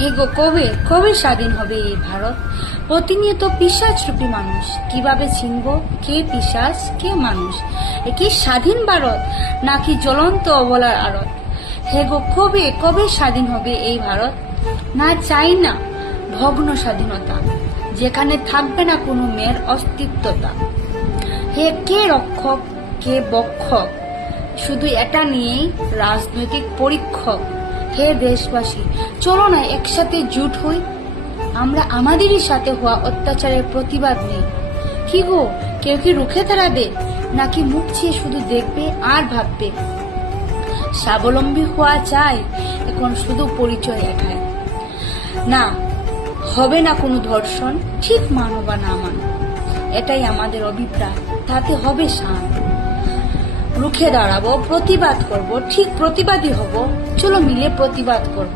হে গো, কবে কবে স্বাধীন হবে এই ভারত? প্রতিনিয়ত পিশাচ রূপী মানুষ, কিভাবে চিনব কে পিশাচ কে মানুষ? এ কি স্বাধীন ভারত নাকি জ্বলন্ত অবলার আড়ত? হে গো, কবে কবে স্বাধীন হবে এই ভারত? না, চাই না ভগ্ন স্বাধীনতা, যেখানে থাকবে না কোনো মেয়ের অস্তিত্বতা। হে কে রক্ষক কে বক্ষক, শুধু এটা নিয়েই রাজনৈতিক পরীক্ষক। হে দেশবাসী, চলো না একসাথে জুট হই, আমরা আমাদেরই সাথে হওয়া অত্যাচারের প্রতিবাদ নেই। কি গো, কেউ কি রুখে দাঁড়াবে নাকি মুখ ছিয়ে শুধু দেখবে আর ভাববে? স্বাবলম্বী হওয়া চাই এখন শুধু পরিচয় একাই না, হবে না কোনো ধর্ষণ, ঠিক মানো বা না মানো, এটাই আমাদের অভিপ্রায়, তাতে হবে শান্ত। রুখে দাঁড়াবো, প্রতিবাদ করব, ঠিক প্রতিবাদী হব, চলো মিলে প্রতিবাদ করব।